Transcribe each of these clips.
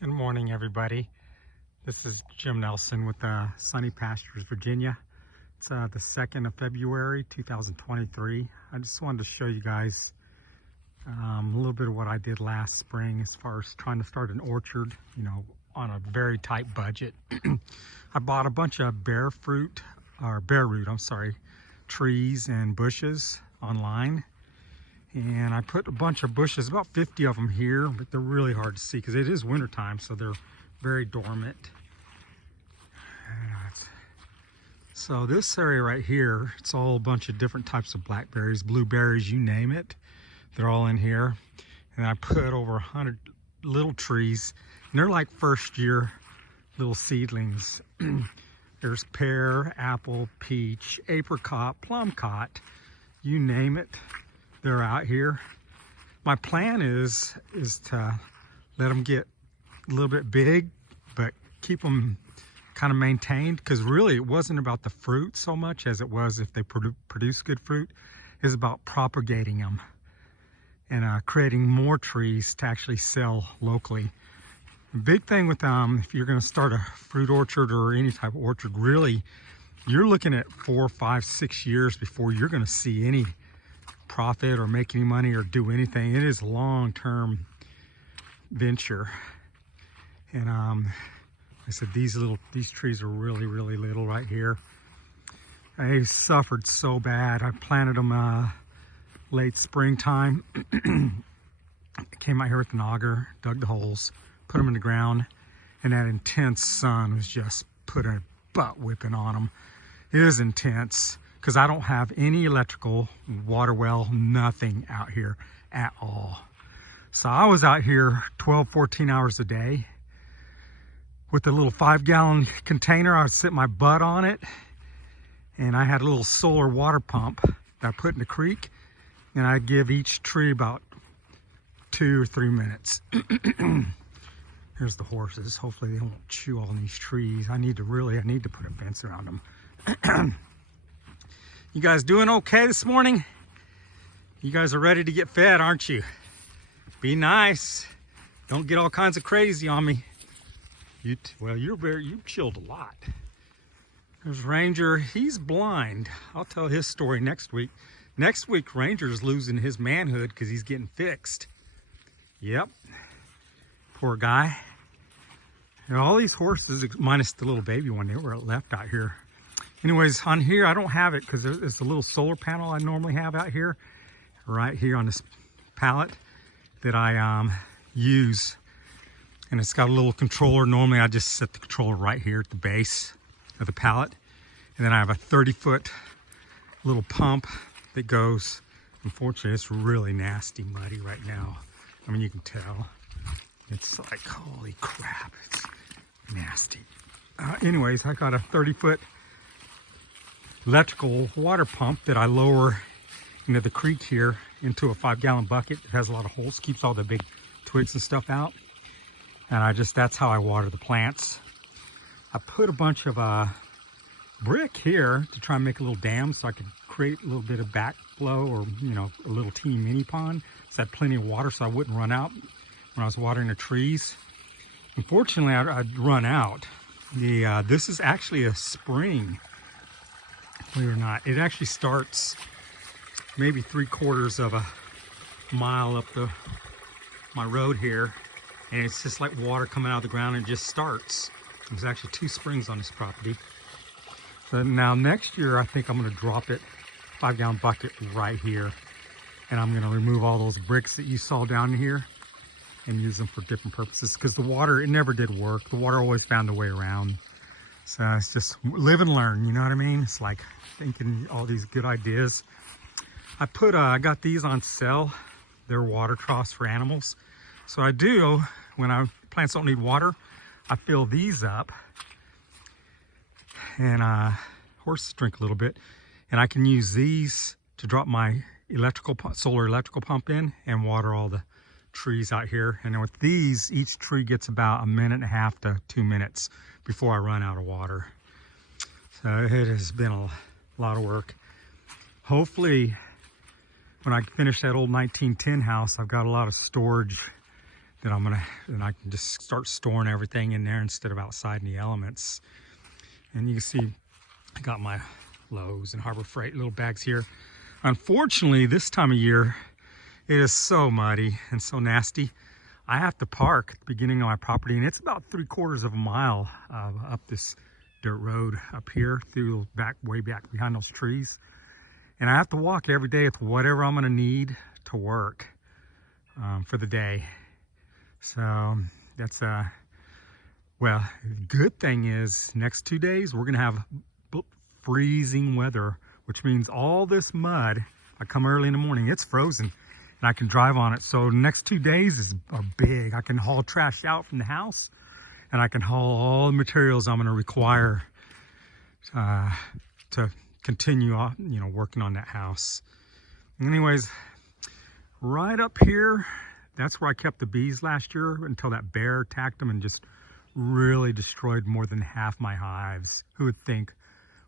Good morning, everybody. This is Jim Nelson with Sunny Pastures, Virginia. It's the 2nd of February, 2023. I just wanted to show you guys a little bit of what I did last spring as far as trying to start an orchard, on a very tight budget. I bought a bunch of bare root, trees and bushes online. And I put a bunch of bushes, about 50 of them here, but they're really hard to see because it is wintertime, so they're very dormant. So this area right here, it's all a bunch of different types of blackberries, blueberries, you name it. They're all in here. And I put over 100 little trees, and they're like first year little seedlings. There's pear, apple, peach, apricot, plumcot, you name it. They're out here. My plan is to let them get a little bit big, but keep them kind of maintained, because really it wasn't about the fruit so much as it was if they produce good fruit. It's about propagating them and creating more trees to actually sell locally. The big thing with if you're going to start a fruit orchard or any type of orchard, really you're looking at 4, 5, 6 years before you're going to see any profit or make any money or do anything. It is a long-term venture. And I said these trees are really little right here. They suffered so bad. I planted them late springtime. I came out here with an auger, dug the holes, put them in the ground, and that intense sun was just put a butt whipping on them. It is intense, because I don't have any electrical, water well, nothing out here at all. So I was out here 12, 14 hours a day with a little 5-gallon container. I would sit my butt on it, and I had a little solar water pump that I put in the creek, and I give each tree about 2 or 3 minutes. Here's the horses. Hopefully they won't chew on these trees. I need to put a fence around them. You guys doing okay this morning? You guys are ready to get fed, aren't you? Be nice. Don't get all kinds of crazy on me. You chilled a lot. There's Ranger. He's blind. I'll tell his story next week. Next week, Ranger's losing his manhood because he's getting fixed. Yep. Poor guy. And all these horses, minus the little baby one, they were left out here. Anyways, on here, I don't have it because it's a little solar panel I normally have out here, right here on this pallet that I use. And it's got a little controller. Normally, I just set the controller right here at the base of the pallet. And then I have a 30-foot little pump that goes. Unfortunately, it's really nasty muddy right now. I mean, you can tell. It's like, holy crap, it's nasty. Anyways, I got a 30-foot electrical water pump that I lower into the creek here into a 5-gallon bucket. It has a lot of holes, keeps all the big twigs and stuff out. And that's how I water the plants. I put a bunch of brick here to try and make a little dam so I could create a little bit of backflow, or a little teeny mini pond. So I had plenty of water so I wouldn't run out when I was watering the trees. Unfortunately, I'd run out. This is actually a spring. Believe it or not, it actually starts maybe 3/4 of a mile up my road here, and it's just like water coming out of the ground, and it just starts. There's actually 2 springs on this property. So now next year, I think I'm going to drop it 5-gallon bucket right here, and I'm going to remove all those bricks that you saw down here and use them for different purposes, because the water, it never did work. The water always found a way around. So it's just live and learn, you know what I mean? It's like thinking all these good ideas. I got these on sale. They're water troughs for animals. So I do, when plants don't need water, I fill these up, and horses drink a little bit, and I can use these to drop my solar electrical pump in and water all the trees out here. And then with these, each tree gets about 1.5 to 2 minutes before I run out of water. So it has been a lot of work. Hopefully, when I finish that old 1910 house, I've got a lot of storage that and I can just start storing everything in there instead of outside in the elements. And you can see I got my Lowe's and Harbor Freight little bags here. Unfortunately, this time of year, it is so muddy and so nasty. I have to park at the beginning of my property, and it's about 3/4 of a mile up this dirt road up here through way back behind those trees. And I have to walk every day with whatever I'm gonna need to work for the day. So that's well, the good thing is next 2 days we're gonna have freezing weather, which means all this mud, I come early in the morning, it's frozen and I can drive on it. So the next 2 days are big. I can haul trash out from the house, and I can haul all the materials I'm gonna require to continue working on that house. Anyways, right up here, that's where I kept the bees last year until that bear attacked them and just really destroyed more than half my hives. Who would think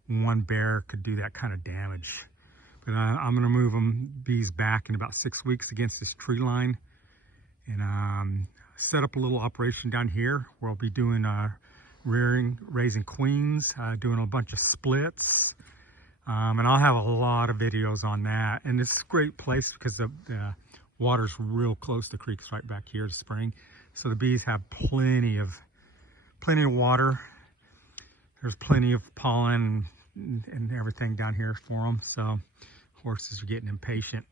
one bear could do that kind of damage? But I'm going to move bees back in about 6 weeks against this tree line, and set up a little operation down here where I'll be doing raising queens, doing a bunch of splits, and I'll have a lot of videos on that. And it's a great place because the water's real close. The creek's right back here, the spring, so the bees have plenty of water. There's plenty of pollen and everything down here for them. So horses are getting impatient.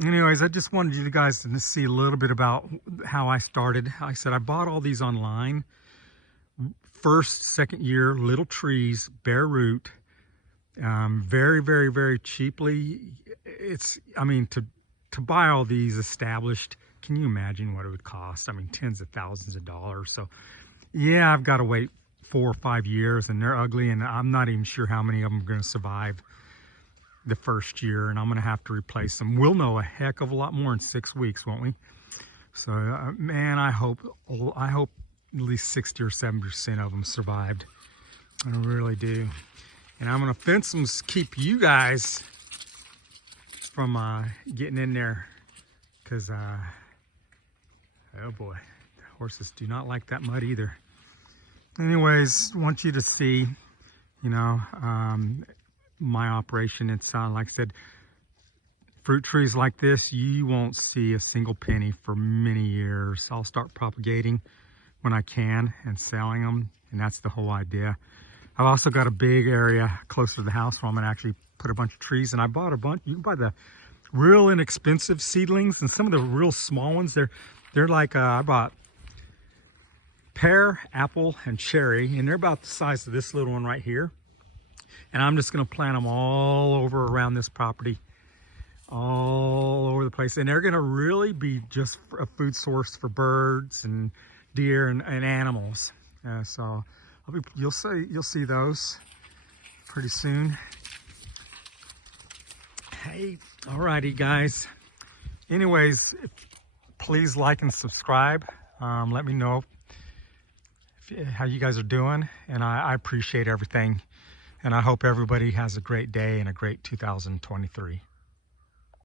Anyways, I just wanted you guys to see a little bit about how I started. Like I said, I bought all these online. First, second year, little trees, bare root, very, very, very cheaply. I mean, to buy all these established, can you imagine what it would cost? I mean, tens of thousands of dollars. So yeah, I've got to wait 4 or 5 years, and they're ugly, and I'm not even sure how many of them are going to survive the first year, and I'm going to have to replace them. We'll know a heck of a lot more in 6 weeks, won't we? So man, I hope at least 60 or 70% of them survived. I really do. And I'm going to fence them to keep you guys from getting in there, because oh boy, horses do not like that mud either. Anyways, want you to see, my operation. It's like I said, fruit trees like this, you won't see a single penny for many years. I'll start propagating when I can and selling them, and that's the whole idea. I've also got a big area close to the house where I'm gonna actually put a bunch of trees, and I bought a bunch. You can buy the real inexpensive seedlings, and some of the real small ones, they're like I bought pear, apple, and cherry, and they're about the size of this little one right here. And I'm just going to plant them all over around this property, all over the place, and they're going to really be just a food source for birds and deer and animals. So you'll see those pretty soon. Hey, alrighty guys. Anyways, please like and subscribe. Let me know how you guys are doing, and I appreciate everything, and I hope everybody has a great day and a great 2023.